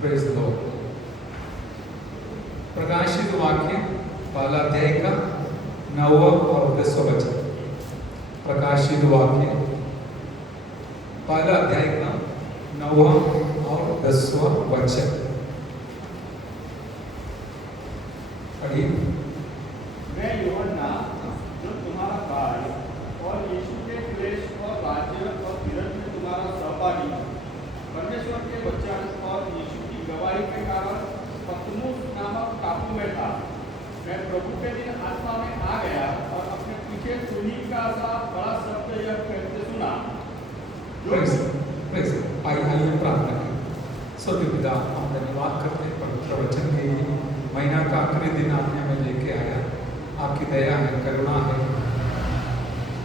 Praise the Lord. प्रकाशित वाक्य पहला अध्याय का 9वां और 10वां वचन। प्रकाशित वाक्य पहला अध्याय का 9वां और 10वां वचन पढ़िए। मैं यूहन्ना जो तुम्हारा भाई और यीशु के क्लेश और राज्य और धीरज में तुम्हारा सहभागी, परमेश्वर के वचन और यीशु की गवाही के कारण पतमुस नामक टापू में था। मैं प्रभु के दिन आत्मा में आ गया और अपने पीछे सुनी का सा बड़ा शब्द यह कहते सुना। आइए प्रार्थना करें। स्वर्गीय पिता, हम धन्यवाद करते हैं पवित्र वचन के लिए। महीना का आखिरी दिन आपने हमें लेके आया। आपकी दया है, करुणा है।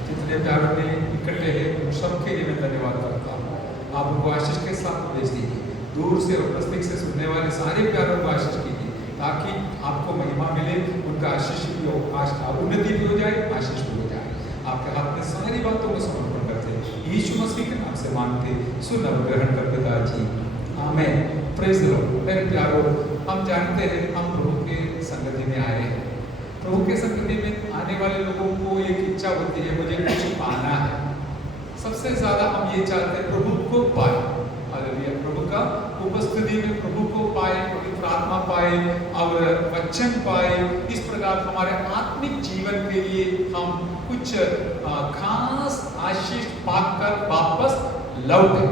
जितने प्यारों में इकट्ठे हैं उन सबके लिए मैं धन्यवाद करता हूँ। आप उनको आशीष के साथ भेज दीजिए। दूर से और नजदीक से सुनने वाले सारे प्यारों को आशीष कीजिए, ताकि आपको महिमा मिले, उनका आशीष भी हो, उन्नति भी हो जाए, आशीष भी हो जाए। आपके हाथ में सारी बातों को समर्पण करते यीशु मसीह के नाम से मांगते, सुन और ग्रहण कर पिताजी, आमीन। Praise the Lord. मेरे प्यारों, हम जानते हैं हम प्रभु के संगति में आए हैं। प्रभु के संगति में आने वाले लोगों को एक इच्छा होती है, मुझे कुछ पाना है। सबसे ज्यादा हम ये चाहते हैं प्रभु को पाए। हालेलुया। प्रभु का उपस्थिति में प्रभु को पाए, पवित्र आत्मा पाए और वचन पाए। इस प्रकार हमारे आत्मिक जीवन के लिए हम कुछ खास आशीष पाकर वापस लौटे।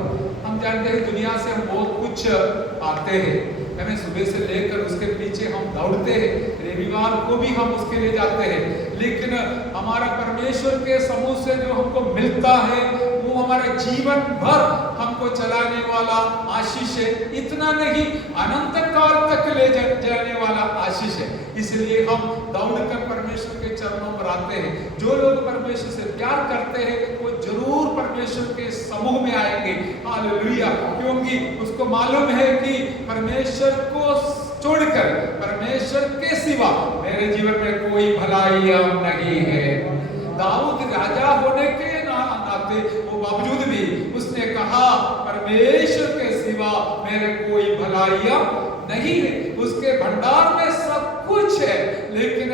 हम जानते हैं दुनिया से हम बहुत कुछ पाते हैं, हमें सुबह से लेकर उसके पीछे हम दौड़ते हैं, रविवार को भी हम उसके लिए जाते हैं, लेकिन हमारा परमेश्वर के समूह से जो हमको मिलता है वो हमारे जीवन भर हमको चलाने वाला आशीष है। इतना नहीं, अनंत काल तक ले जाने वाला आशीष है। इसलिए हम दौड़कर परमेश्वर के चरणों पर आते हैं। जो लोग परमेश्वर से प्यार करते हैं वो जरूर परमेश्वर के समूह में आएंगे। हालेलुया। क्योंकि उसको मालूम है कि परमेश्वर को छोड़कर, परमेश्वर के सिवा मेरे जीवन में कोई भलाई नहीं है। दाऊद राजा होने के नाते वो बावजूद भी उसने कहा परमेश्वर के सिवा मेरे कोई भलाइयां नहीं है। उसके भंडार में सब कुछ है, लेकिन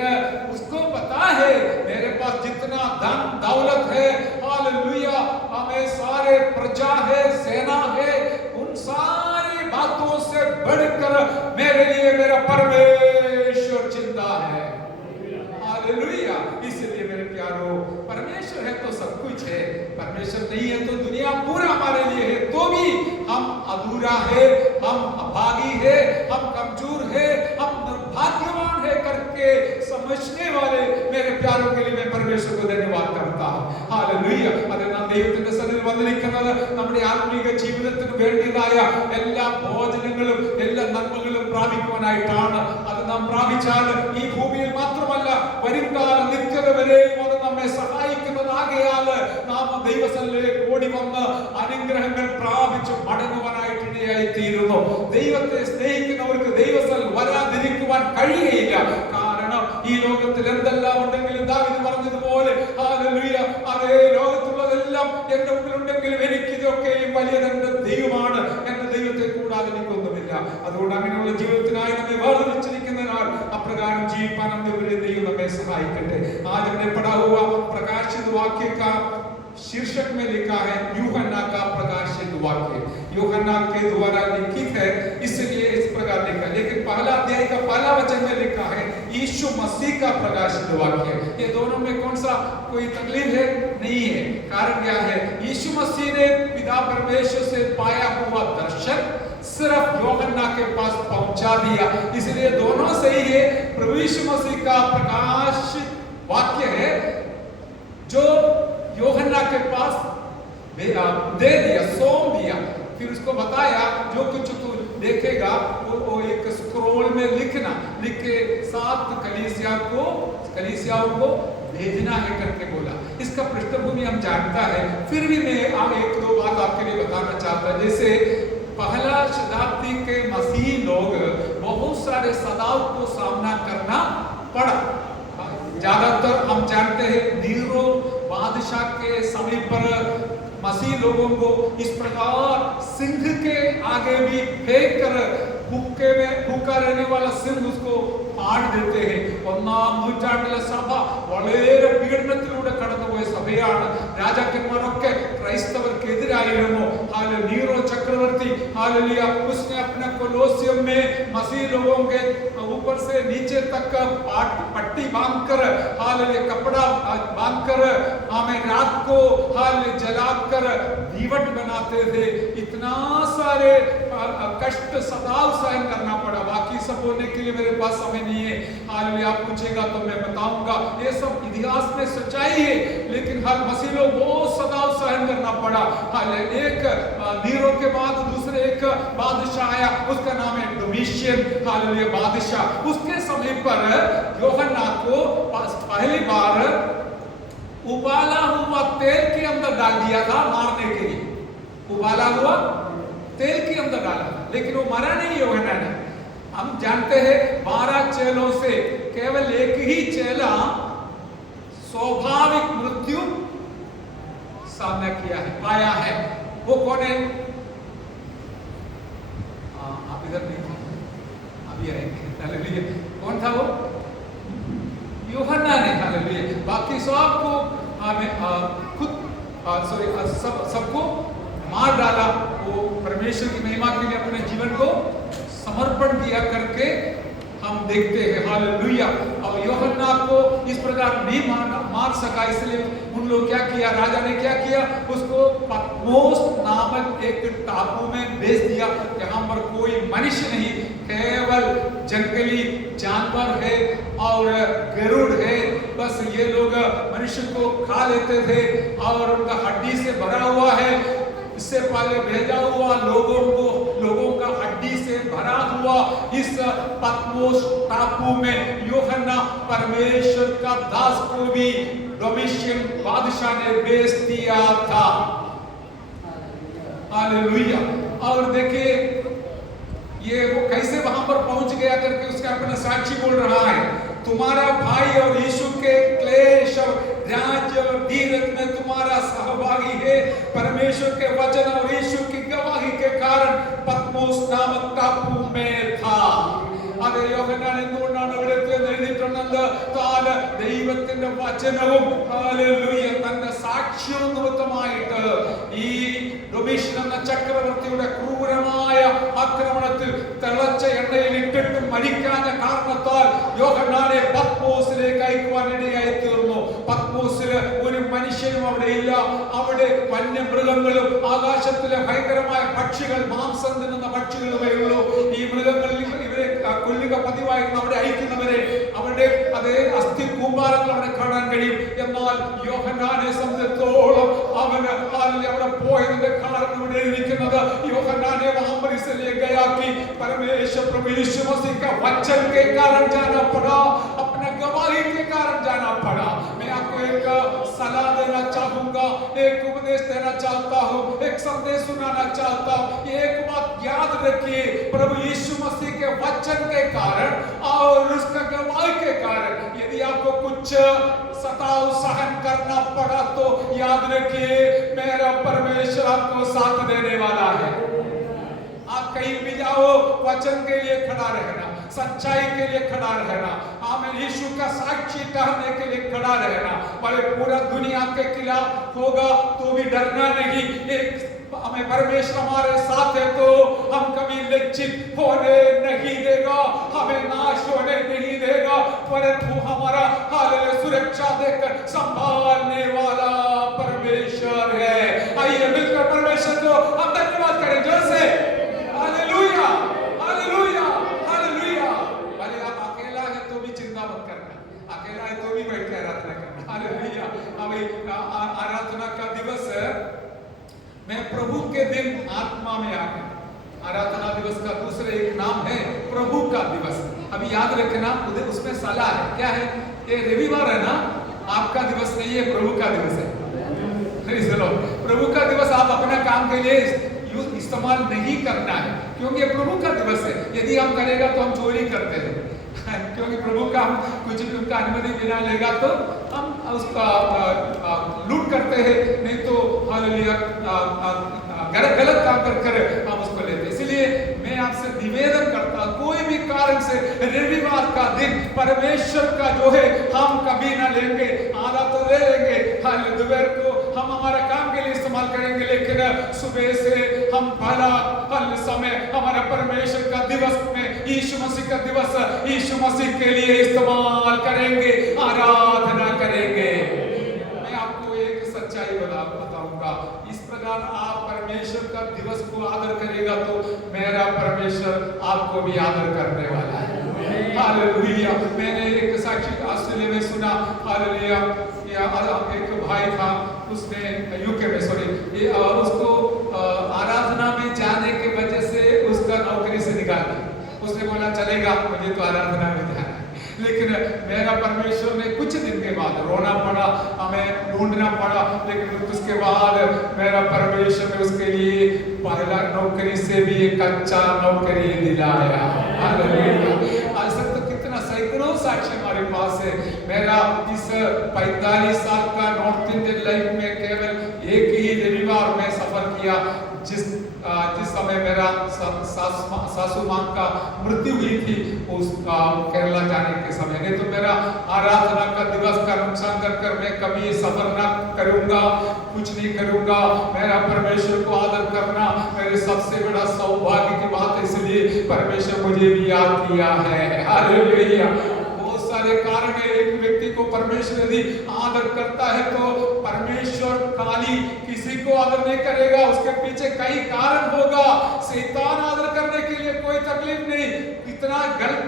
उसको पता है मेरे पास जितना धन दौलत है, हालेलुया, हमें सारे प्रजा है, सेना है, उन सारी बातों से बढ़कर मेरे लिए मेरा परमेश्वर जिंदा है। हालेलुया। इसलिए मेरे प्यारो, परमेश्वर है तो सब कुछ है, परमेश्वर नहीं है तो दुनिया पूरा हमारे लिए है तो भी हम अधूरा है, हम अभागी है, हम कमजोर है, हम दुर्भाग्यवान है करके समझने वाले मेरे प्यारों के लिए मैं परमेश्वर को धन्यवाद करता हूँ। हालेलुया। അത് നാം ദൈവത്തിന്റെ സന്നിധിയിൽ വന്നിരിക്കുന്നത് നമ്മുടെ ആത്മീക ജീവിതത്തിന് വേണ്ടിയതായ എല്ലാ ഭോജനങ്ങളും എല്ലാ നന്മകളും പ്രാപിക്കുവാനായിട്ടാണ്. അത് നാം പ്രാപിച്ചാൽ ഈ ഭൂമിയിൽ മാത്രമല്ല വരുംകാല നിത്യത വരെയും അത് നമ്മെ സഹായിക്കുന്നതാകയാൽ നാം ദൈവസന്നിധിയിലേക്ക് ഓടി വന്ന് അനുഗ്രഹങ്ങൾ പ്രാപിച്ച് മടങ്ങുവാനായിട്ടിടയായി തീരുന്നു. ദൈവത്തെ സ്നേഹിക്കുന്നവർക്ക് ദൈവസൽ വരാതിരിക്കുവാൻ കഴിയുകയില്ല. കാരണം ഈ ലോകത്തിൽ എന്തെല്ലാം ഉണ്ടെങ്കിലും ദാവീദ് പറഞ്ഞതുപോലെ ഹല്ലേലൂയ, അതേ ലോകത്തുള്ളതെല്ലാം എന്റെ മുമ്പിലുണ്ടെങ്കിലും എനിക്ക് ഇതൊക്കെയും വലിയതെന്റെ ദൈവമാണ്, എന്റെ ദൈവത്തെ കൂടാതെ എനിക്കൊന്നുമില്ല. അതുകൊണ്ട് അങ്ങനെയുള്ള ജീവിതത്തിനായി നമ്മെ വേർതിരിച്ചിരിക്കുന്നതിനാൽ അപ്രകാരം ജീവിപ്പാൻ ദൈവം നമ്മെ സഹായിക്കട്ടെ. आज हमने पढ़ा हुआ प्रकाशित वाक्य का शीर्षक में लिखा है यूहन्ना का प्रकाशित वाक्य। यूहन्ना के द्वारा लिखित है, इसलिए इस प्रकार लिखा। लेकिन पहला अध्याय का पहला वचन में लिखा है यीशु मसीह का प्रकाशित वाक्य। ये दोनों में कौन सा कोई तकलीफ है? नहीं है। कारण क्या है? यीशु मसीह ने पिता परमेश्वर से पाया हुआ दर्शन सिर्फ यूहन्ना के पास पहुंचा दिया, इसलिए दोनों सही है। प्रभु यीशु मसीह का प्रकाशित वाक्य है जो यूहन्ना के पास दे दिया, सौंप दिया, फिर उसको बताया जो कुछ तू देखेगा वो एक स्क्रोल में लिख के 7 कलीसियाओं को भेजना है करके बोला। इसका पृष्ठभूमि हम जानता है, फिर भी मैं एक दो बात आपके लिए बताना चाहता हूं। जैसे पहला शताब्दी के मसीह लोग बहुत सारे सदाओं को सामना करना पड़ा। ज्यादातर हम जानते हैं नीरो बादशाह के समय पर मसीह लोगों को इस प्रकार सिंह के आगे भी फेंक कर ഭൂക്ക रहने वाला सिंह उसको फाड़ देते हैं. ഒന്നാം നൂറ്റാണ്ടിലെ സഭ വളരെ പീഡനത്തിലൂടെ കടന്നുപോയ സഭയാണ്. രാജാക്കന്മാരൊക്കെ ക്രൈസ്തവർക്കെതിരായിരുന്നു. नीरो चक्रवर्ती हालेलुया उसने अपने कोलोसियम में मसीह लोगों के ऊपर से नीचे तक पट्टी बांधकर हालेलुया कपड़ा बांधकर हमें रात को हालेलुया जलाकर दीवट बनाते थे. इतना सारे कष्ट सताव सहन करना पड़ा. बाकी सब बोलने के लिए मेरे पास समय नहीं है. हालेलुया आप पूछेगा तो मैं बताऊंगा. ये सब इतिहास में सच्चाई है. लेकिन हर मसीह लोग बहुत सताव सहन करना पड़ा. हालेलुया एक नीरो के बाद दूसरे एक बादशाह आया. उसका नाम है डोमिशियन हालेलुया बादशाह. उसके समय पर यूहन्ना को पहली बार उबाला हुआ तेल के अंदर डाल दिया था मारने के लिए. उबाला हुआ तेल के अंदर डाला, लेकिन वो मरा नहीं यूहन्ना ने. हम जानते हैं 12 चेलों से केवल एक ही चेला स्वाभाविक मृत्यु सामना किया है, पाया है. वो कौन है? आप इधर नहीं थे, अभी आएंगे. हालेलुया. कौन था वो? यूहन्ना ने. हालेलुया. बाकी सबको हमें खुद सबको मार डाला. वो परमेश्वर की महिमा के लिए अपने जीवन को समर्पण किया करके हम देखते हैं. हालेलुया. अब यूहन्ना को इस प्रकार नहीं मार सका, इसलिए उन लोग क्या किया, राजा ने क्या किया, उसको पत्मोस नामक एक टापू में भेज दिया. यहाँ पर कोई मनुष्य नहीं, केवल जंगली जानवर है और गरुड़ है. बस ये लोग मनुष्य को खा लेते थे और उनका हड्डी से भरा हुआ है. इससे पहले भेजा हुआ लोगों का हड्डी से भरा हुआ इस पत्मोस टापू में यूहन्ना परमेश्वर का दास को भी डोमिशियन बादशाह ने बेच दिया था. हालेलुया. और देखिए ये वो कैसे वहां पर पहुंच गया करके उसका अपना साक्षी बोल रहा है. तुम्हारा भाई और यीशु के क्लेश और राज्य और धीरज में तुम्हारा सहभागी है. परमेश्वर के वचन और यीशु की गवाही के कारण पत्मोस नामक टापू में था. അതെ യോഹന്നാൻ എന്തുകൊണ്ടാണ് അവിടെ എഴുതിയിട്ടുള്ളത്? താൻ ദൈവത്തിന്റെ വചനവും ഹല്ലേലൂയ തന്റെ സാക്ഷ്യവും നിമിത്തമായിട്ട് ഈ ഡൊമിഷ്യൻ എന്ന ചക്രവർത്തിയുടെ ക്രൂരമായ ആക്രമണത്തിൽ തിളച്ച എണ്ണയിൽ ഇട്ടിട്ട് മരിക്കാഞ്ഞ കാരണത്താൽ യോഹന്നാനെ പത്മോസിലേക്ക് അയക്കുവാൻ ഇടയായി തീർന്നു. പത്മോസില് ഒരു മനുഷ്യനും അവിടെ ഇല്ല. അവിടെ വന്യമൃഗങ്ങളും ആകാശത്തിലെ ഭയങ്കരമായ പക്ഷികൾ, മാംസം തിന്നുന്ന പക്ഷികളുമേ ഉള്ളൂ. ഈ മൃഗങ്ങളിൽ ഇവരെ കൊല്ലുക പതിവായിരുന്നു. അവിടെ അയക്കുന്നവരെ അവരുടെ അതേ അസ്ഥി കൂമ്പാരങ്ങൾ അവിടെ കാണാൻ കഴിയും. എന്നാൽ യോഹന്നാനെ സംബന്ധിച്ചിടത്തോളം അവന് അവിടെ പോയതിന്റെ കാരണം ഇവിടെ ഇരിക്കുന്നത് യോഹന്നാനെ वहां पर इसलिए गया कि परमेश्वर प्रभु यीशु मसीह का वचन के कारण जाना पड़ा, अपने गवाही के कारण जाना पड़ा. मैं आपको एक सलाह देना चाहूंगा, एक उपदेश देना चाहता हूं, एक संदेश सुनाना चाहता हूं. एक बात याद रखिए, प्रभु यीशु मसीह के वचन के कारण और उसका गवाही के कारण यदि आपको कुछ सताव सहन करना पड़ा तो याद रखिए मेरा परमेश्वर आपको साथ देने वाला है. आप कहीं भी जाओ वचन के लिए खड़ा रहना, सच्चाई के लिए खड़ा रहना, हमें यीशु का साक्षी ठहरने के लिए खड़ा रहना. भले पूरा दुनिया के खिलाफ होगा तो भी डरना नहीं. एक हमें परमेश्वर हमारे साथ है तो हम कभी लज्जित होने नहीं देगा, हमें नाश होने नहीं देगा, परंतु हमारा हालेलुया सुरक्षा देकर संभालने वाला परमेश्वर है. आइए मिलकर परमेश्वर को हम धन्यवाद करें जोर से. Hallelujah hallelujah hallelujah. भले आप अकेला है तो भी चिंता मत करना, अकेला है तो भी बैठ कर आराधना करना. हालेलुया. अभी आराधना का दिवस है, मैं प्रभु के दिन आत्मा में आ गया. आराधना दिवस का दूसरा एक नाम है प्रभु का दिवस. अभी याद रखना उसमें सलाह है. क्या है? ये रविवार है ना, आपका दिवस नहीं है, प्रभु का दिवस है. प्रभु का दिवस आप अपना काम के लिए इस्तेमाल नहीं करना है, क्योंकि ये प्रभु का दिवस है. यदि हम करेगा तो हम चोरी करते हैं, क्योंकि प्रभु का हम कुछ भी उनका अनुमति बिना लेगा तो हम उसका लूट करते हैं, नहीं तो हालेलुया गलत काम कर हम उसको लेते. इसलिए मैं मैं आपसे निवेदन करता हूं, कोई भी कारण से रविवार का दिन परमेश्वर का जो है हम कभी ना लेंगे। आधा तो ले लेंगे, दोपहर को हम हमारा काम के लिए इस्तेमाल करेंगे, लेकिन सुबह से हम पहला समय हमारा परमेश्वर का दिवस में यीशु मसीह का दिवस यीशु मसीह के लिए इस्तेमाल करेंगे, आराधना करेंगे। मैं आपको एक सच्चाई बताऊंगा, इस प्रकार आप परमेश्वर का दिवस को आदर करेगा तो मेरा परमेश्वर आपको भी आदर करने वाला है। हालेलुया। मैंने एक साक्षी ऑस्ट्रेलिया में सुना, हालेलुया, एक भाई था, उसने यूके में उसको आराधना में जाने के वजह से उसका नौकरी से निकाल दिया। उसने बोला चलेगा, मुझे तो आराधना में जाना है। लेकिन मेरा परमेश्वर ने कुछ दिन के बाद रोना पड़ा, हमें ढूंढना पड़ा, लेकिन उसके बाद मेरा परमेश्वर ने उसके लिए पहला नौकरी से भी एक अच्छा नौकरी दिलाया। आज तक तो कितना सैकड़ों साक्षी हमारे पास है। मेरा इस 45 साल का नॉर्थ इंडियन लाइफ में केवल एक ही रविवार में सफर किया, जिस समय मेरा सासू मां का मृत्यु हुई थी, उस केरला जाने के समय। नहीं तो मेरा आराधना का दिवस का नुकसान कर मैं कभी सफर ना करूंगा, कुछ नहीं करूंगा। मेरा परमेश्वर को आदर करना मेरे सबसे बड़ा सौभाग्य की बात है, इसलिए परमेश्वर मुझे भी याद किया है। हालेलुया। बहुत सारे कारण है, एक व्यक्ति को परमेश्वर यदि आदर करता है तो परमेश्वर खाली किसी को आदर नहीं करेगा, उसके पीछे कई कारण होगा। शैतान आदर करने के लिए कोई तकलीफ नहीं, इतना गलत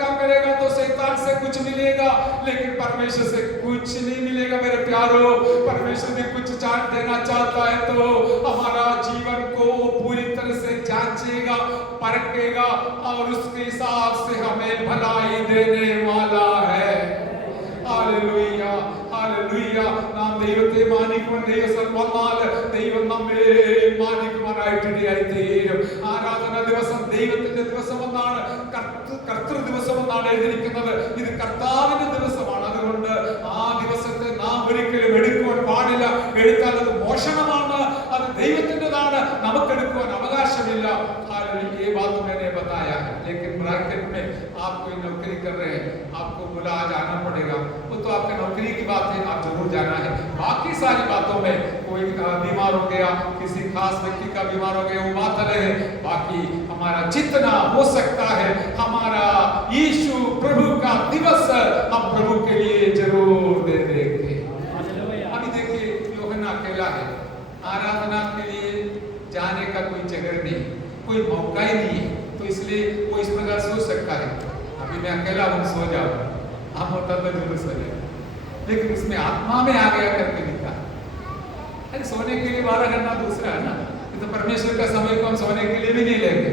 काम करेगा तो शैतान से कुछ मिलेगा, लेकिन परमेश्वर से कुछ नहीं मिलेगा। मेरे प्यारो, परमेश्वर ने कुछ देना चाहता है तो हमारा जीवन को पूरी तरह से जांचेगा, परखेगा और उसके हिसाब से हमें भलाई देने वाला है। Hallelujah, hallelujah. നാം ദൈവത്തെ മാനിക്കുവാൻ ദൈവസന്മാർ ദൈവം നമ്മെ മാനിക്കുവാനായിട്ട് തീരും. ആരാധന ദിവസം ദൈവത്തിന്റെ ദിവസമെന്നാണ്, കർത്തൃ ദിവസമെന്നാണ് എഴുതിയിരിക്കുന്നത്. ഇത് കർത്താവിന്റെ ദിവസമാണ്. അതുകൊണ്ട് ആ ദിവസത്തെ നാം ഒരിക്കലും എടുക്കുവാൻ പാടില്ല. എടുത്താൽ അത് മോഷണമാണ്, അത് ദൈവത്തിൻ്റെതാണ്, നമുക്കെടുക്കുവാൻ അവകാശമില്ല. ये बात मैंने बताया है, लेकिन ब्रैकेट में आप कोई नौकरी कर रहे हैं, आपको बुला जाना पड़ेगा, वो तो आपका नौकरी की बात है, आप जरूर जाना है। बाकी सारी बातों में कोई बीमार हो गया, किसी खास व्यक्ति का बीमार हो गया, वो बात अलग है। बाकी हमारा जितना हो सकता है, हमारा यीशु प्रभु का दिवस हम प्रभु के लिए जरूर दे देंगे। अभी देखिए, यूहन्ना अकेला है, आराधना के लिए जाने का कोई जगह नहीं, कोई मौका ही नहीं है, तो इसलिए वो इस प्रकार सोच सकता है अभी मैं अकेला हूँ, सो जाओ। हम होता तो जरूर सो जाए, लेकिन उसमें आत्मा में आ गया करके लिखा। अरे सोने के लिए 12 घंटा दूसरा है ना, तो परमेश्वर का समय को हम सोने के लिए भी नहीं लेंगे।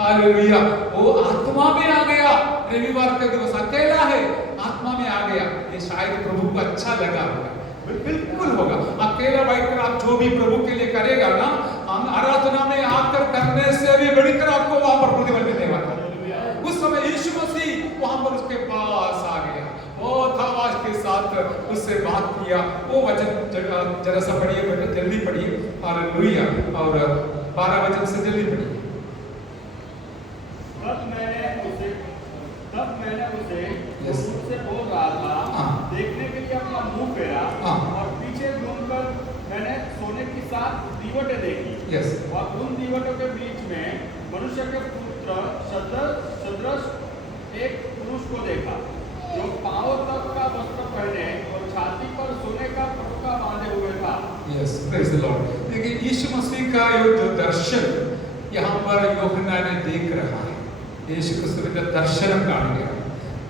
हालेलुया। वो आत्मा में आ गया, रविवार के दिवस अकेला है, आत्मा में आ गया। ये शायद प्रभु को अच्छा लगा होगा, बिल्कुल होगा। अकेला बैठकर आप जो भी प्रभु के लिए करेगा ना, आराधना में आकर करने से भी बढ़कर आपको वहां पर प्रतिफल मिलने वाला है। उस समय यीशु मसीह वहां पर उसके पास आ गया, बहुत आवाज के साथ उससे बात किया। वो वचन जरा सा पढ़िए बेटा, जल्दी पढ़िए। हालेलुया। और 12 वचन से जल्दी पढ़िए। तब मैंने उसे से बोल रहा था, देखने के लिए अपना मुंह फेरा और पीछे घूमकर मैंने सोने की 7 दीवटें देखी। और उन दीवटों के बीच में मनुष्य के पुत्र सदृश एक पुरुष को देखा, जो पांव तक का वस्त्र पहने और छाती पर सोने का पटुका बांधे हुए था। Yes, praise the Lord. देखिए, यीशु मसीह का जो दर्शन यहाँ पर यूहन्ना ने देख रहा है, यीशु क्रिस्तु का दर्शन काट गया,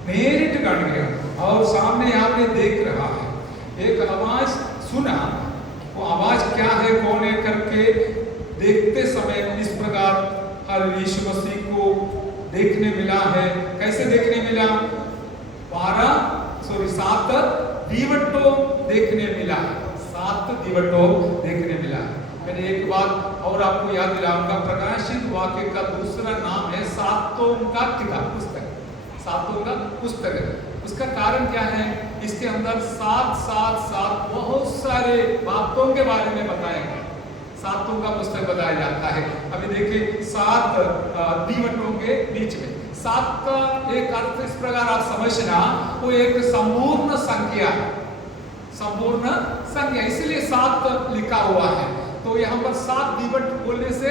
नेरिट काट गया, और सामने आपने देख रहा है, एक आवाज सुना। वो आवाज क्या है, कौन है करके देखते समय इस प्रकार हर यीशु मसीह को देखने मिला है। कैसे देखने मिला? 7 दीवटों देखने मिला, 7 दीवटों देखने मिला। मैंने एक बात और आपको याद दिलाऊंगा, प्रकाशित वाक्य का दूसरा नाम है सातों का किताब, पुस्तक, सातों का पुस्तक। उसका कारण क्या है? इसके अंदर 7 बहुत सारे बातों के बारे में बताया गया। सातों का पुस्तक बताया जाता है। अभी देखिए 7 दीवटों के बीच में 7 का एक अर्थ इस प्रकार आप समझना, वो एक संपूर्ण संख्या है, संपूर्ण संख्या, इसलिए 7 लिखा हुआ है। तो यहाँ पर 7 दीवट बोलने से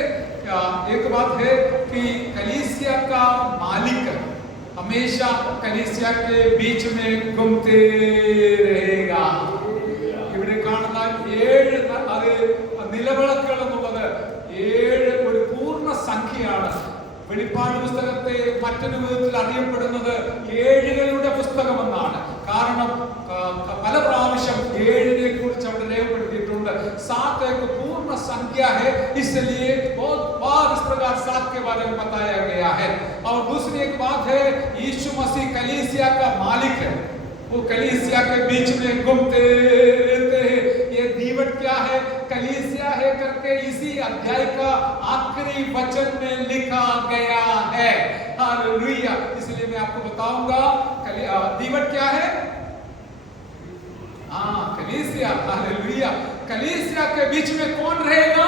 एक बात है कि कलीसिया का मालिक हमेशा कलीसिया के बीच में घूमते रहेगा। ഇവിടെ കാണുന്ന 7 അത് നിലവിളക്കുകൾ എന്നുള്ളത് 7 ഒരു പൂർണ്ണ സംഖ്യയാണ്. വെളിപ്പാട് പുസ്തകത്തെ മറ്റൊരു വിധത്തിൽ അറിയപ്പെടുന്നത് 7കളുടെ പുസ്തകമെന്നാണ്. കാരണം പല പ്രാവശ്യം 7നെ കുറിച്ച് അവിടെ രേഖപ്പെടുത്തിയിട്ടുണ്ട്. 7 एक पूर्ण संख्या है, इसलिए बहुत बार इस प्रकार 7 के बारे में बताया गया है। और दूसरी एक बात है, यीशु मसीह कलीसिया का मालिक है, वो कलीसिया के बीच में घूमते रहते हैं। ये दीवट क्या है? कलीसिया है करके इसी अध्याय का आखिरी वचन में लिखा गया है। हालेलुया। इसलिए मैं आपको बताऊंगा दीवट क्या है। हाँ, कलीसिया। हालेलुया। कलीसिया के बीच में कौन रहेगा?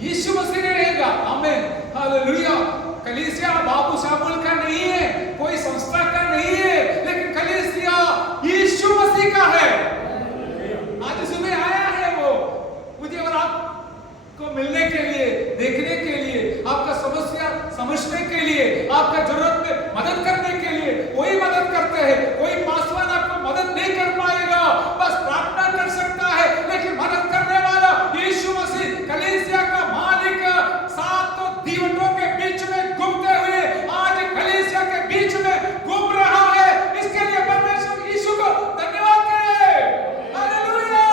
यीशु मसीह रहेगा। आमीन। हालेलुया। कलीसिया बाबू शामुल का नहीं है, कोई संस्था का नहीं है, लेकिन कलीसिया यीशु मसीह का है। आज सुबह आया है वो मुझे और आपको मिलने के लिए, देखने के लिए, आपका समस्या समझने के लिए, आपका जरूरत में मदद करने के लिए। कोई मदद करते हैं, कोई पासवान आपको मदद नहीं कर पाएगा, बस प्रार्थना कर सकता है, लेकिन मदद करने वाला यीशु मसीह कलीसिया का मालिक 7 दीवटों के बीच में घूमते हुए आज कलीसिया के बीच में घूम रहा है। इसके लिए परमेश्वर यीशु को धन्यवाद करें। हालेलुया।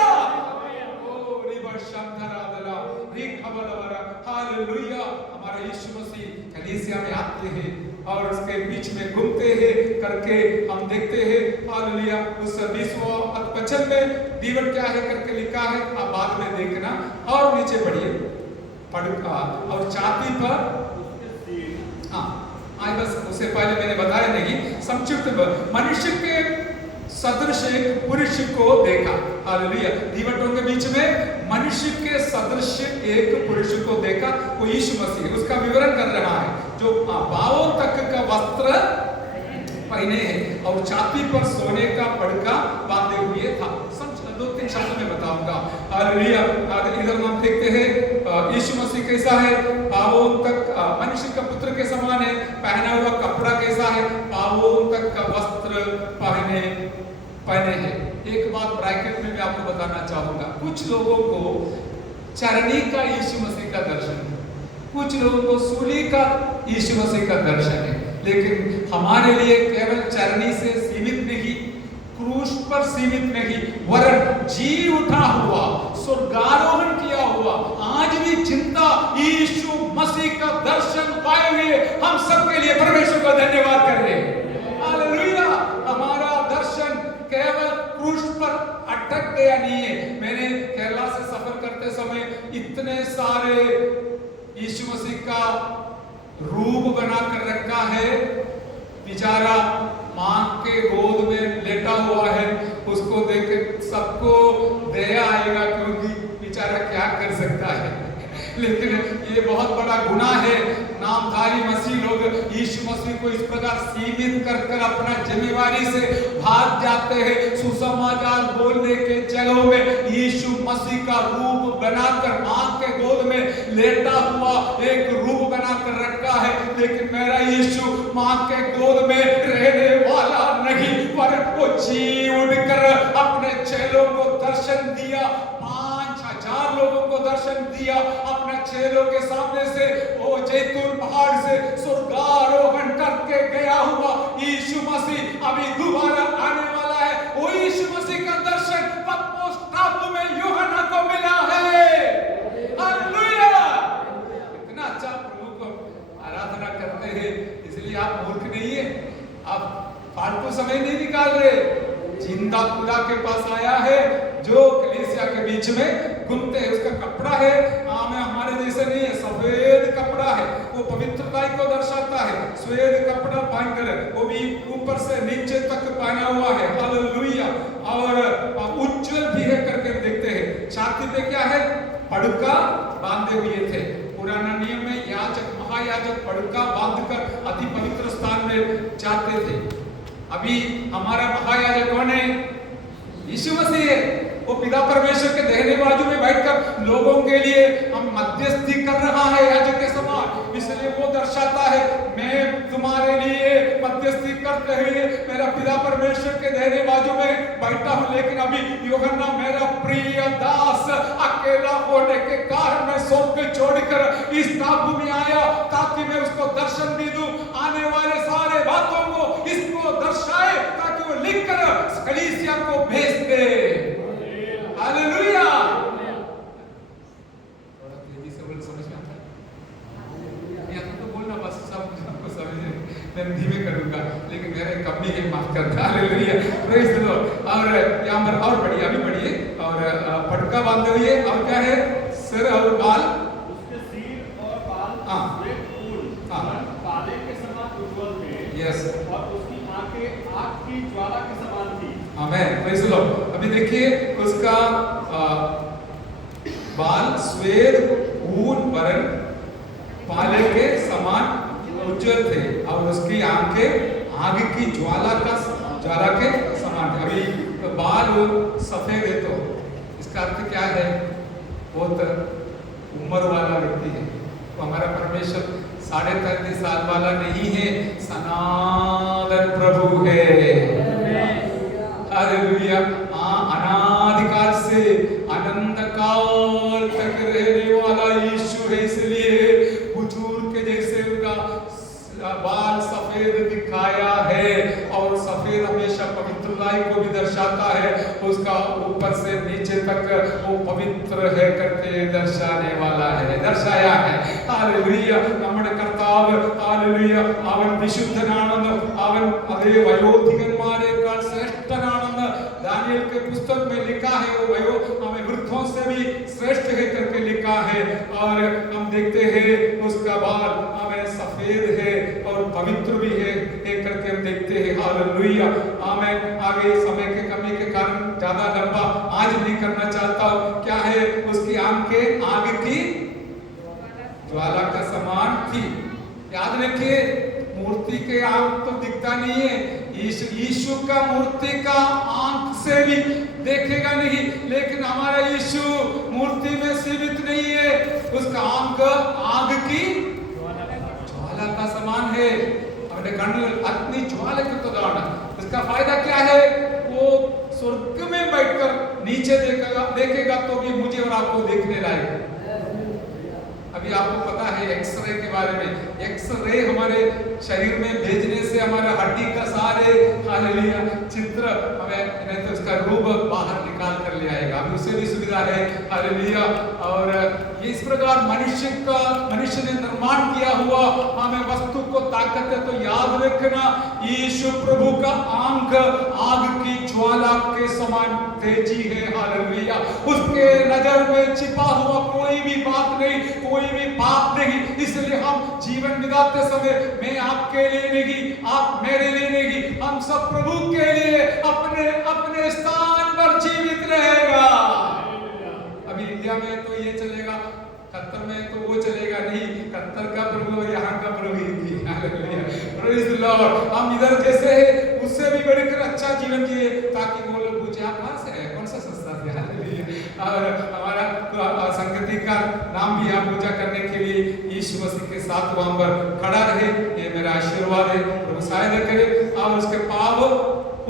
ओ रिबशंधरादला रिखबलवरा। हालेलुया। हमारा यीशु मसीह कलीसिया में आते हैं और उसके बीच में घूमते हैं करके हम देखते हैं। हालेलुया। उस 20वां वचन में दीवट क्या है करके लिखा है, आप बाद में देखना। और नीचे बढ़िए, पड़का और छाती पर हाँ आज बस उससे पहले मैंने बताया नहीं, संक्षिप्त मनुष्य के सदृश एक पुरुष को देखा। हालेलुया। दीवटों के बीच में मनुष्य के सदृश एक पुरुष को देखा, वो यीशु मसीह। उसका विवरण कर रहा है, जो पांवों तक का वस्त्र पहने हैं और छाती पर सोने का पड़का बांधे हुए था। 2-3 शब्द में बताऊंगा। हालेलुया। इधर हम देखते हैं यीशु मसीह कैसा है, पांवों तक मनुष्य का पुत्र के समान है, पहना हुआ कपड़ा कैसा है, पांवों तक का वस्त्र पहने हैं। एक बात ब्रैकेट में मैं आपको बताना चाहूंगा, कुछ लोगों को चरणी का यीशु मसीह का दर्शन है, कुछ लोगों को सूली का यीशु मसीह का दर्शन है, लेकिन हमारे लिए केवल चरणी से सीमित नहीं, क्रूस पर सीमित नहीं, वरन जी उठा हुआ, स्वर्गारोहण किया हुआ, आज भी चिंता यीशु मसीह का दर्शन पाए हुए हम सबके लिए परमेश्वर को धन्यवाद कर रहे हैं। हालेलुया। हमारा दर्शन केवल क्रूस पर अटक गया नहीं है। मैंने केरला से सफर करते समय इतने सारे यीशु मसीह का रूप बना कर रखा है, बेचारा मां के गोद में लेटा हुआ है, उसको देख के सबको दया आएगा क्योंकि बेचारा क्या कर सकता है। लेकिन ये बहुत बड़ा गुनाह है, नामधारी मसीह लोग यीशु मसीह को इस प्रकार सीमित कर अपना जिम्मेवारी से भाग जाते हैं। सुसमाचार बोलने के जगहों में यीशु मसीह का रूप बनाकर मां के गोद में लेटा हुआ एक रूप बनाकर रखा है, लेकिन मेरा यीशु मां के गोद में रहने वाला नहीं, पर वो जी उठकर अपने चेलों को दर्शन दिया, 5000 लोगों को दर्शन दिया अपने चेलों के सामने से। वो जैतून पहाड़ से स्वर्गारोहण करके गया हुआ यीशु मसीह अभी दोबारा आने वाला है। वो यीशु मसीह का दर्शन पत्मोस टापू में यूहन्ना को मिला है। हालेलुया। इतना अच्छा प्रभु को आराधना करते हैं, इसलिए आप मूर्ख नहीं है, आप फालतू समय नहीं निकाल रहे। जिंदा खुदा के पास आया है जो कलीसिया के बीच में घूमते हैं। उसका कपड़ा है में हमारे जैसे नहीं है, सफेद कपड़ा है, वो पवित्रता को दर्शाता है। सफेद कपड़ा पहनकर, वो भी ऊपर से नीचे तक पहना हुआ है। हालेलुया। और उज्जवल भी है करके देखते हैं। छाती पे क्या है? पड़का बांधे हुए थे। पुराना नियम में याजक महायाजक पड़का बांधकर अति पवित्र स्थान में जाते थे। अभी हमारा महायाजक कौन है? यीशु मसीह है। वो पिता परमेश्वर के दाहिने बाजू में बैठकर लोगों के लिए हम मध्यस्थी कर रहा है याजक के समान। इसलिए वो दर्शाता है मैं तुम्हारे लिए मध्यस्थी करते हुए मेरा पिता परमेश्वर के दाहिने बाजू में बैठा हूं। लेकिन अभी यूहन्ना मेरा प्रिय दास अकेला होने के कारण मैं स्वर्ग छोड़कर इस टापू में आया ताकि मैं उसको दर्शन दे दूं, आने वाले सारे बातों को इसको दर्शाए ताकि वो लिखकर कलीसिया को भेज दे। हालेलुया। थोड़ा तेजी से बोल, समझ में आता है? यहाँ तो बोलना बस सब सबको समझे, मैं धीमे करूंगा लेकिन मेरे कमी है, माफ कर। Hallelujah, praise the Lord. और यहाँ पर और पढ़िए, अभी पढ़िए। और पटका बांधे हुए और क्या है? सिर और बाल, उसके सिर और बाल श्वेत फूल काले के समान उज्ज्वल थे। यस। और उसकी आंखें आग की ज्वाला के समान थी। आमेन, प्रेज द लॉर्ड। अभी देखिए उसका बाल श्वेत ऊन वरण पाले के समान उज्जवल थे और उसकी आंखें आग की ज्वाला के समान थे। अभी तो बाल सफेद है तो इसका अर्थ क्या है? बहुत उम्र वाला व्यक्ति है। तो हमारा परमेश्वर 33.5 साल वाला नहीं है, सनातन प्रभु है। हालेलुया। अनादिकाल से अनंत काल तक रहने वाला यीशु है। इसलिए बुजुर्ग के जैसे उनका बाल सफेद दिखाया है और सफेद हमेशा पवित्रताई को भी दर्शाता है। उसका ऊपर से नीचे तक वो पवित्र है करके दर्शाने वाला है, दर्शाया है। हालेलुया। നമ്മുടെ കർത്താവ് हालेलुया അവൻ വിശുദ്ധനാണെന്ന്, അവൻ അതേ വയോധികന്മാരെക്കാൾ ശ്രേഷ്ഠനാണെന്ന് दानियल के पुस्तक में लिखा है। वो वयो हमें वृद्धों से भी श्रेष्ठ है करके लिखा है। और हम देखते हैं उसका बाल हमें सफेद है और पवित्र भी है करके हम देखते हैं। हालेलुया। आमेन। आगे समय के कमी के कारण ज्यादा लंबा आज नहीं करना चाहता हूं। क्या है? उसकी आंखें आग की ज्वाला का समान थी। याद रखिए, मूर्ति के आंख तो दिखता नहीं है। यीशु का मूर्ति का आंख से भी देखेगा नहीं, लेकिन हमारा यीशु मूर्ति में सीमित नहीं है। उसका आंख आग की ज्वाला का समान है। अपने कण्णुल अग्नि ज्वाला की उदाहरण। इसका फायदा क्या है? वो स्वर्ग में बैठकर नीचे देखेगा तो भी मुझे और आपको देखने लायक। अभी आपको पता है एक्सरे के बारे में। एक्सरे हमारे शरीर में भेजने से हमारा हड्डी का सारे हालेलुया चित्र हमें नहीं तो उसका रूप बाहर निकाल कर ले आएगा। अभी उसे भी सुविधा है। हालेलुया। और ये इस प्रकार मनुष्य ने निर्माण किया हुआ हमें वस्तु को ताकत है। तो याद रखना, यीशु प्रभु का आंख आग की ज्वाला के समान तेजी है। हालेलुया। उसके नजर में छिपा हुआ कोई भी बात नहीं, कोई भी पाप नहीं। इसलिए हम जीवन बिताते समय मैं आपके लिए नहीं, आप मेरे लिए नहीं, हम सब प्रभु के लिए अपने अपने स्थान पर जीवित रहेगा। अभी इंडिया में तो ये चलेगा, कतर में तो वो चलेगा नहीं। कतर का प्रभु और यहाँ का प्रभु एक ही। Hallelujah, praise the Lord. हम इधर जैसे हैं उससे भी बढ़कर अच्छा जीवन जिए ताकि वो लोग पूछे आप कहाँ से हैं, कौन सा संस्था से। हालेलुया। और हमारा संगति का नाम भी यहाँ पूजा करने के लिए यीशु मसीह के साथ वहां पर खड़ा रहे। ये मेरा आशीर्वाद है। प्रभु सहायता करे। और उसके पाव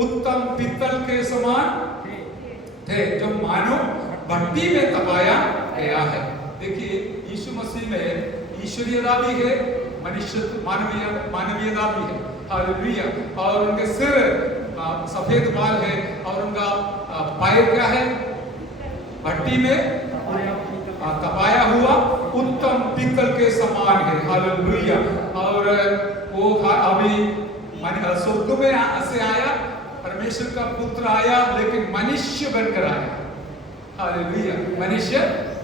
उत्तम पित्तल के समान थे जो मानो भट्टी में तपाया गया है। देखिए, यीशु मसीह में ईश्वरीयता भी है, मनुष्य मानवीयता भी है। हालेलुया। और उनके सिर सफेद बाल है और उनका पाय क्या है? भट्टी में तपाया हुआ उत्तम पित्तल के समान है। हालेलुया। और वो अभी स्वर्ग में से आया, परमेश्वर का पुत्र आया, लेकिन मनुष्य बनकर आया। हालेलुया। मनुष्य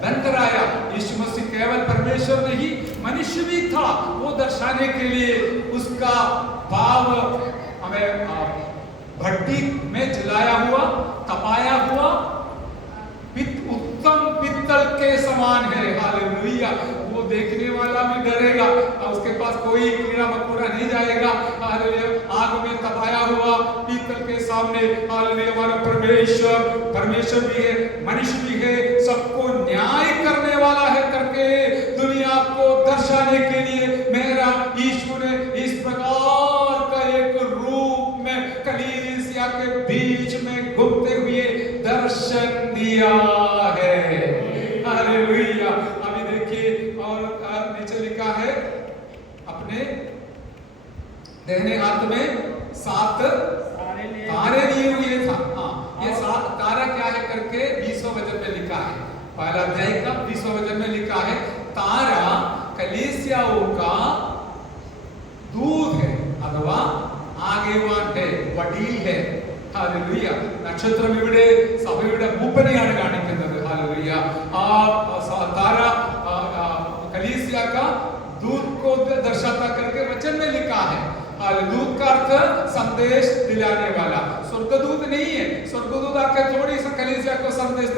बनकर आया। यीशु मसीह केवल परमेश्वर नहीं, मनुष्य भी था। वो दर्शाने के लिए उसका भाव हमें भट्टी में जलाया हुआ, तपाया हुआ उत्तम पित्तल के समान वो देखने वाला भी डरेगा और उसके पास कोई कीड़ा मकोड़ा नहीं जाएगा। हालेलुया। आग में तपाया हुआ पीतल के सामने हालेलुया हमारा परमेश्वर भी है, मनुष्य भी है, सबको न्याय करने वाला है करके दुनिया को दर्शाने के लिए मेरा यीशु ने इस प्रकार का एक रूप में कलीसिया के बीच में घूमते हुए दर्शन दिया है। हालेलुया। अभी देखिए और नीचे लिखा है अपने दाहिने हाथ में 7 तारे लिए हुए था। हाँ, ये 7 तारा क्या है करके 20वें वचन में लिखा है, पहला अध्याय का 20वें वचन में लिखा है तारा कलीसियाओं का दूध है अथवा ആകെവാൻ है, വടിയിൽ है। हालेलुया। നക്ഷത്രം ഇവിടെ സഭയുടെ മൂപ്പനെയാണ് കാണിക്കുന്നത്। हालेलुया। तारा कलीसिया का दूध को दर्शाता करके वचन में लिखा है। दूध का अर्थ संदेश दिलाने वाला, स्वर्गदूत नहीं है। स्वर्गदूत आके थोड़ी सा कलीसिया को संदेश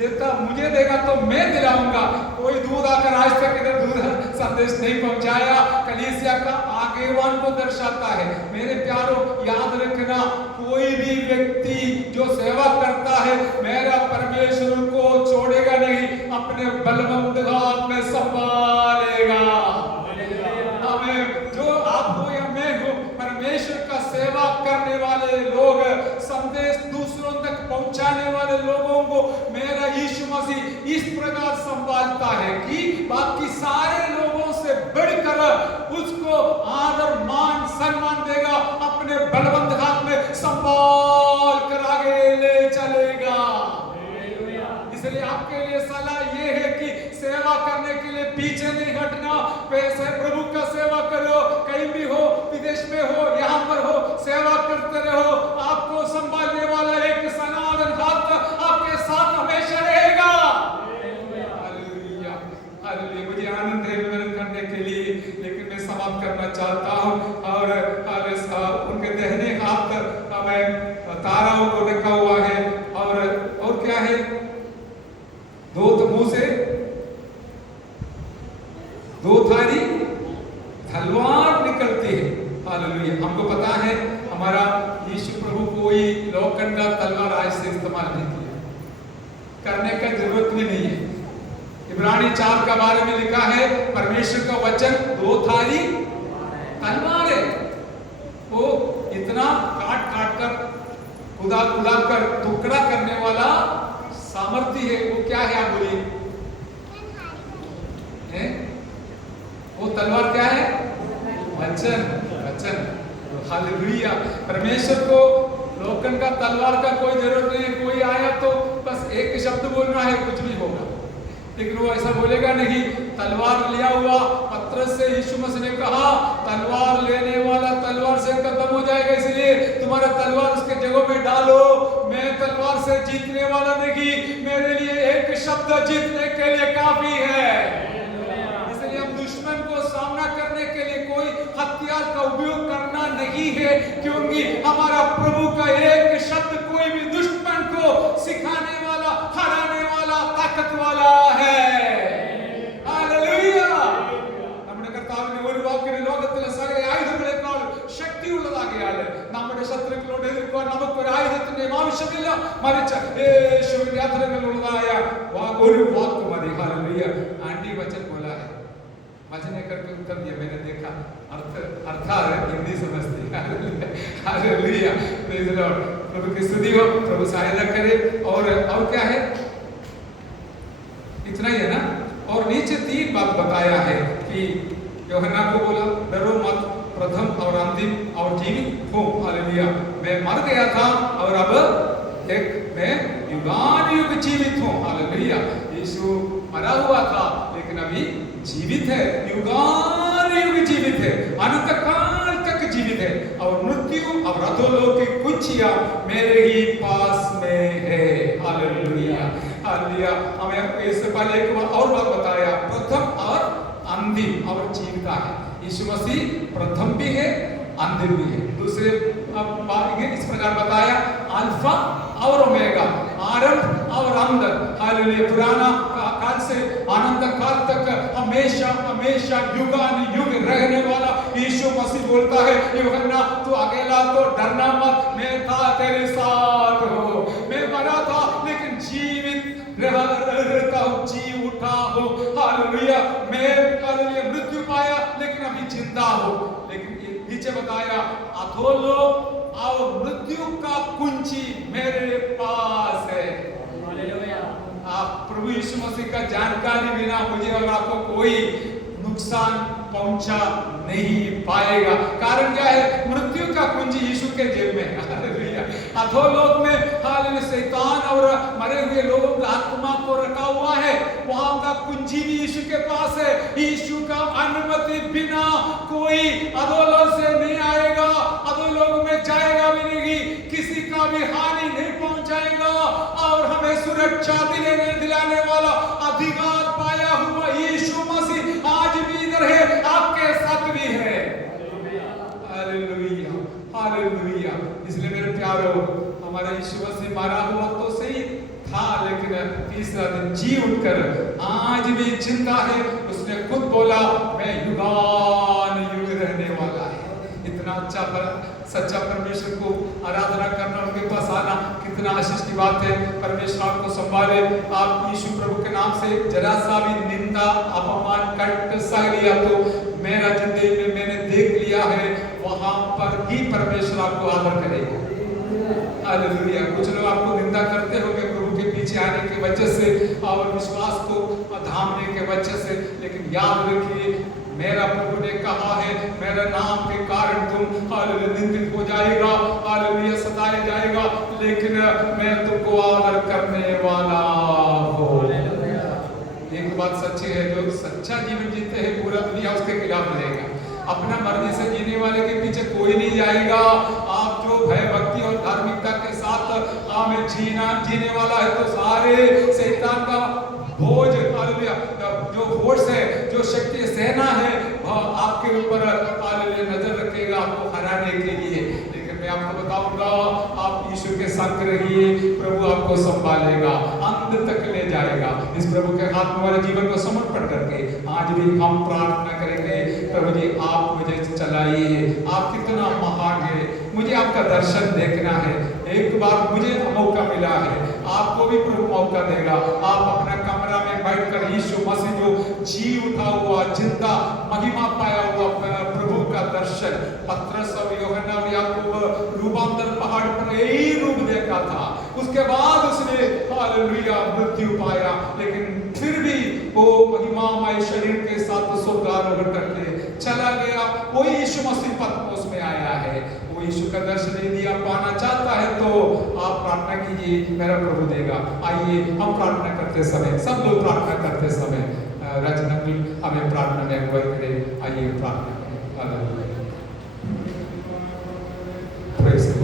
देता मुझे देगा तो मैं दिलाऊंगा। कोई दूध आकर आज तक इधर दूध संदेश नहीं पहुंचाया। कलीसिया का आगेवान को दर्शाता है। मेरे प्यारों याद रखना, कोई भी व्यक्ति जो सेवा करता है मेरा परमेश्वर को छोड़ेगा नहीं, अपने बलवंत हाथ में संभालेगा। जो आप हो या मैं हो, परमेश्वर का सेवा करने वाले लोग, संदेश दूसरों तक पहुंचाने वाले लोगों को मेरा यीशु मसीह इस प्रकार संभालता है कि बाकी सारे लोगों से बढ़कर उसको आदर मान सम्मान देगा, अपने बलवंत हाथ में संभाल कर आगे ले चलेगा। इसलिए आपके लिए सलाह ये है कि सेवा करने के लिए पीछे नहीं हटना। पैसे प्रभु का सेवा करो, कहीं भी हो, विदेश में हो, यहाँ पर हो, सेवा करते रहो। आपको संभालने वाला एक सनातन हाथ आपके साथ हमेशा रहेगा। हालेलुया। हालेलुया। मुझे आनंद है विवरण करने के लिए, लेकिन मैं समाप्त करना चाहता हूँ। और उनके दाहिने हाथ में ताराओं को रखा हुआ है और क्या है, 2 मुंह से 2 धारी तलवार निकलती है। हालेलुया। हमको पता है हमारा यीशु प्रभु कोई लोखंड का तलवार आज से इस्तेमाल नहीं किया, करने का जरूरत भी नहीं है। इब्रानी 4 का बारे में लिखा है परमेश्वर का वचन 2 धारी तलवार है। वो इतना काट कर खुदा कर टुकड़ा करने वाला सामर्थ्य है। वो क्या है आप बोलिए? वो तलवार क्या है? वचन। हालेलुया। परमेश्वर को लोखंड का तलवार का कोई जरूरत नहीं है। कोई आया तो बस एक शब्द बोलना है, कुछ भी होगा, लेकिन वो ऐसा बोलेगा नहीं। तलवार लिया हुआ पत्रस से यीशु मसीह ने कहा तलवार लेने वाला तलवार से खत्म हो जाएगा, इसलिए तुम्हारा तलवार उसके जगह में डालो। मैं तलवार से जीतने वाला नहीं, मेरे लिए एक शब्द जीतने के लिए काफी है। इसलिए हम दुश्मन को सामना करने के लिए कोई हथियार का उपयोग करना नहीं है, क्योंकि हमारा प्रभु का एक शब्द कोई भी दुश्मन को सिखाने वाला, हराने वाला, ताकत वाला है। हालेलुया। നമ്മുടെ കർത്താവിന്റെ ഒരു വാക്കിന് ലോകത്തിലെ സകല ആയുധങ്ങളെക്കാൾ ശക്തിയുള്ളതാകിയാൽ നമ്മുടെ ശത്രുക്കളോട് എതിർക്കുവാൻ നമുക്ക് ഒരു ആയുധത്തിന്റെയും ആവശ്യമില്ല, മറിച്ച് യേശുവിന്റെ അധരങ്ങളിലുള്ളതായ ഒരു വാക്ക് മതി। हालेलुया। आंटी वचन बोला है, वचन करके उत्तर दिया, मैंने देखा अर्थ हिंदी समझती। हालेलुया। Praise the Lord. प्रभु की स्तुति हो, प्रभु सहायता करे। और क्या है? इतना ही है ना। और नीचे 3 बात बताया है कि यूहन्ना को बोला डरो मत, प्रथम और अंतिम और जीवित हूँ। हालेलुया। मैं मर गया था और अब मैं युगानुयुग जीवित हूँ। हालेलुया। यीशु मरा हुआ था लेकिन अभी जीवित है, युगानुयुग जीवित है, अनंत काल तक जीवित है। और मृत्यु और अधोलोक की कुंजियां मेरे ही पास में है। हालेलुया। हालेलुया। हमें इससे पहले एक और बात बताया, प्रथम और अंतिम और जीवित है। यीशु मसीह प्रथम भी है, अंतिम भी है। दूसरे इस प्रकार बताया अल्फा और ओमेगा, आरंभ और अंत। हालेलुया। पुराना काल से अनंत काल तक हमेशा हमेशा युगानुयुग रहने वाला यीशु मसीह बोलता है, यूहन्ना तू अकेला तो डरना मत, मैं था तेरे साथ हो। मैं मरा था लेकिन जीवित रहता हूँ, जी उठा हूँ। हालेलुया। मैं हालेलुया मृत्यु पाया लेकिन अभी जिंदा हूँ। लेकिन नीचे बताया अधोलो और मृत्यु का कुंजी मेरे पास है। आप प्रभु यीशु मसीह का जानकारी बिना मुझे और आपको कोई नुकसान पहुंचा नहीं पाएगा। कारण क्या है? मृत्यु का कुंजी यीशु के जेब में है। हालेलुया। अधोलोक में हालेलुया शैतान और मरे हुए लोगों का आत्मा को रखा हुआ है, वहां का कुंजी भी यीशु के पास है। यीशु का अनुमति बिना कोई अधोलोक से नहीं आएगा, अधोलोक में जाएगा भी नहीं, किसी का भी हानि नहीं पहुंचाएगा और हमें सुरक्षा दिलाने वाला अधिकार पाया हुआ यीशु मसीह आज भी इधर है, आपके साथ भी है। Hallelujah hallelujah. इसलिए मेरे प्यारो, हमारा यीशु मसीह मारा हुआ तो सही था, लेकिन तीसरा दिन जी उठकर आज भी जिंदा है। उसने खुद बोला मैं युगानुयुग रहने वाला है। इतना अच्छा सच्चा परमेश्वर को आराधना करना, उनके पास आना कितना आशीष की बात है। परमेश्वर आपको संभाले। आप यीशु प्रभु के नाम से जरा सा भी निंदा अपमान कष्ट सह लिया तो मेरा जिंदगी में मैंने देख लिया है, वहां पर ही परमेश्वर आपको आदर करेगा। हालेलुया। कुछ लोग आपको निंदा करते होंगे प्रभु के पीछे आने की वजह से और विश्वास को धामने के वजह से, लेकिन याद रखिए मेरा प्रभु ने कहा है मेरे नाम के कारण तुम हालेलुया निंदित हो जाएगा, हालेलुया सताया जाएगा, लेकिन मैं तुमको आदर करने वाला हूँ। एक बात सच्ची है, जो सच्चा जीवन जीते हैं पूरा दुनिया उसके खिलाफ रहेगा। अपना मर्जी से जीने वाले के पीछे कोई नहीं जाएगा। आप जो भय भक्ति और धार्मिकता के साथ हमें जीने वाला है तो सारे शैतान का भोज हालेलुया जो फोर्स है, जो शक्ति सेना है, वह आपके ऊपर हालेलुया नजर रखेगा आपको हराने के लिए। लेकिन मैं आपको बताऊंगा आप यीशु के संग रहिए, प्रभु आपको संभालेगा, अंत तक ले जाएगा। इस प्रभु के हाथ में हमारे जीवन को समर्पण करके आज भी हम प्रार्थना करेंगे, प्रभु जी आप मुझे चलाइए, आप कितना महान है, मुझे आपका दर्शन देखना है। एक बार मुझे मौका मिला है, आपको भी प्रभु मौका देगा। आप अपना कमरा में बैठकर यीशु मसीह जो जी उठा हुआ जिंदा महिमा पाया हुआ प्रभु का दर्शन, पतरस और यूहन्ना और याकूब रूपांतर पहाड़ पर यही रूप देखा था। उसके बाद उसने हालेलुया मृत्यु पाया, लेकिन फिर भी वो महिमामय शरीर के साथ स्वर्गारोहण करके चला गया। वो यीशु मसीह पतमोस में आया है। वो यीशु का दर्शन यदि आप पाना चाहता है तो आप प्रार्थना कीजिए, मेरा प्रभु देगा। आइए हम प्रार्थना करते समय, सब लोग प्रार्थना करते समय रचना हमें प्रार्थना में अगुवाई करें। आइए प्रार्थना करें। हालेलुया।